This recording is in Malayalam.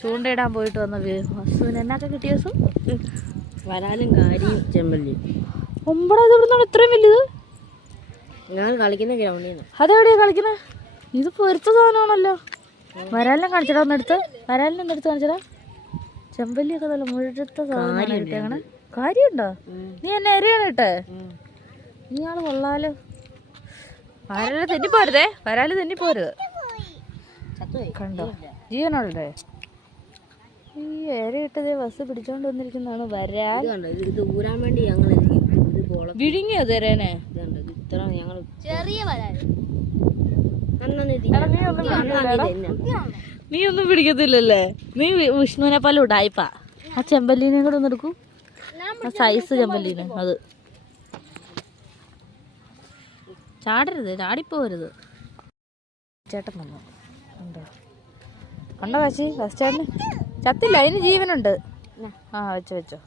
ചൂണ്ടയിടാൻ പോയിട്ട് വന്ന വസുവിന് എന്നൊക്കെ കിട്ടിയ വസു? വരാലും കാരിയും ചെമ്പല്ലി. ഒമ്പടാ, ഇത് ഇവിടുന്നാണ് ഇത്രയും വലുത്? ഞാൻ കളിക്കുന്ന ഗ്രൗണ്ടിൽ നിന്ന്. അതെവിടെയാ കളിക്കുന്നത്? ഇത് പൊരിച്ച സാധനമാണല്ലോ. വരാലിനെ കാണിച്ചടാ, ഒന്നെടുത്ത്. വരാലിനെ ഒന്നെടുത്ത് കാണിച്ചടാ. ചെമ്പല്ലിയൊക്കെ നല്ല മുഴുത്ത സാധനം കിട്ടിയങ്ങനെ. കാര്യമുണ്ടോ? നീ എന്നെ എരയാണ് ഇട്ടേ? നീയാള് കൊള്ളാലോ. വരാല് തെന്നിപ്പോരുതേ, വരാല് തെന്നിപ്പോരുത്. കണ്ടോ ജീവനോടെ ഈ എരയിട്ടതേ ബസ് പിടിച്ചോണ്ട് വന്നിരിക്കുന്നതാണ് വരാൽ. ഇത് ഊരാൻ വേണ്ടി ഞങ്ങൾ വിഴുങ്ങിയോ തരേനെ? ഇത്ര ഞങ്ങൾ ചെറിയ വരാൽ. നീ ഒന്നും പിടിക്കത്തില്ലല്ലേ? നീ വിഷ്ണുവിനെ പോലെ ഉടായിപ്പാ. ആ ചെമ്പല്ലീനെ കൂടെ ഒന്ന് എടുക്കൂ. ആ സൈസ് ചെമ്പല്ലീനെ. അത് ചാടരുത്, ചാടിപ്പോരുത്. ചേട്ടൻ വന്നു. കണ്ടോ കാശി? ഫസ്റ്റ് ചത്തില്ല, അതിന് ജീവനുണ്ട്. ആ വെച്ചോ വെച്ചോ.